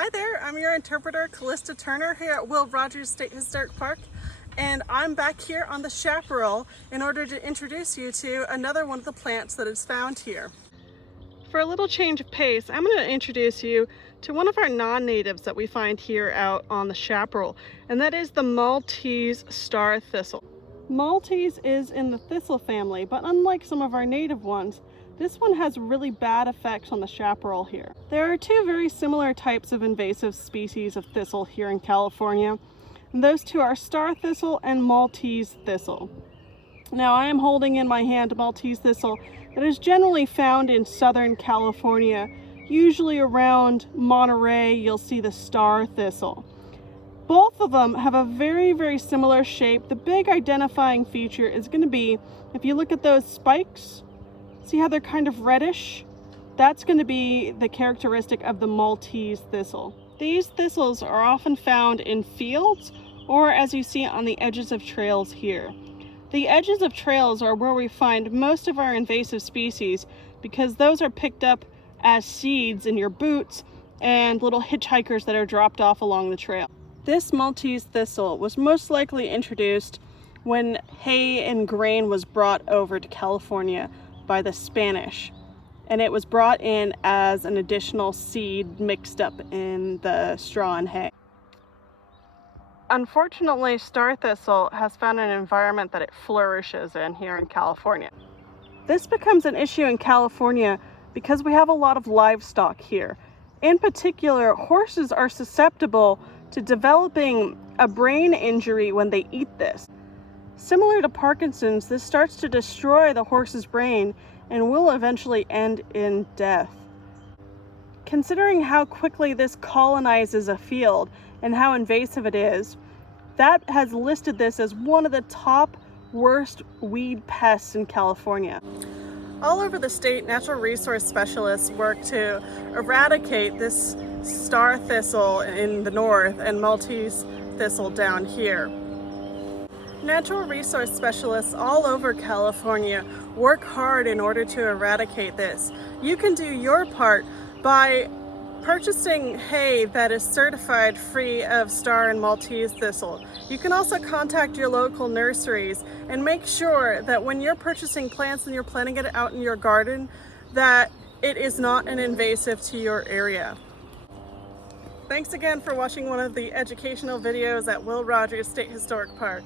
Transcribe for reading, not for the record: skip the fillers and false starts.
Hi there, I'm your interpreter, Callista Turner, here at Will Rogers State Historic Park, and I'm back here on the Chaparral in order to introduce you to another one of the plants that is found here. For a little change of pace, I'm going to introduce you to one of our non-natives that we find here out on the Chaparral, and that is the Maltese Starthistle. Maltese is in the thistle family, but unlike some of our native ones, this one has really bad effects on the chaparral here. There are two very similar types of invasive species of thistle here in California, and those two are star thistle and Maltese thistle. Now I am holding in my hand Maltese thistle that is generally found in Southern California. Usually around Monterey you'll see the star thistle. Both of them have a very similar shape. The big identifying feature is going to be, if you look at those spikes, see how they're kind of reddish? That's going to be the characteristic of the Maltese thistle. These thistles are often found in fields or as you see on the edges of trails here. The edges of trails are where we find most of our invasive species because those are picked up as seeds in your boots and little hitchhikers that are dropped off along the trail. This Maltese thistle was most likely introduced when hay and grain was brought over to California by the Spanish, and it was brought in as an additional seed mixed up in the straw and hay. Unfortunately, star thistle has found an environment that it flourishes in here in California. This becomes an issue in California because we have a lot of livestock here. In particular, horses are susceptible to developing a brain injury when they eat this. Similar to Parkinson's, this starts to destroy the horse's brain and will eventually end in death. Considering how quickly this colonizes a field and how invasive it is, that has listed this as one of the top worst weed pests in California. All over the state, natural resource specialists work to eradicate this star thistle in the north and Maltese thistle down here. Natural resource specialists all over California work hard in order to eradicate this. You can do your part by purchasing hay that is certified free of star and Maltese thistle. You can also contact your local nurseries and make sure that when you're purchasing plants and you're planting it out in your garden, that it is not an invasive to your area. Thanks again for watching one of the educational videos at Will Rogers State Historic Park.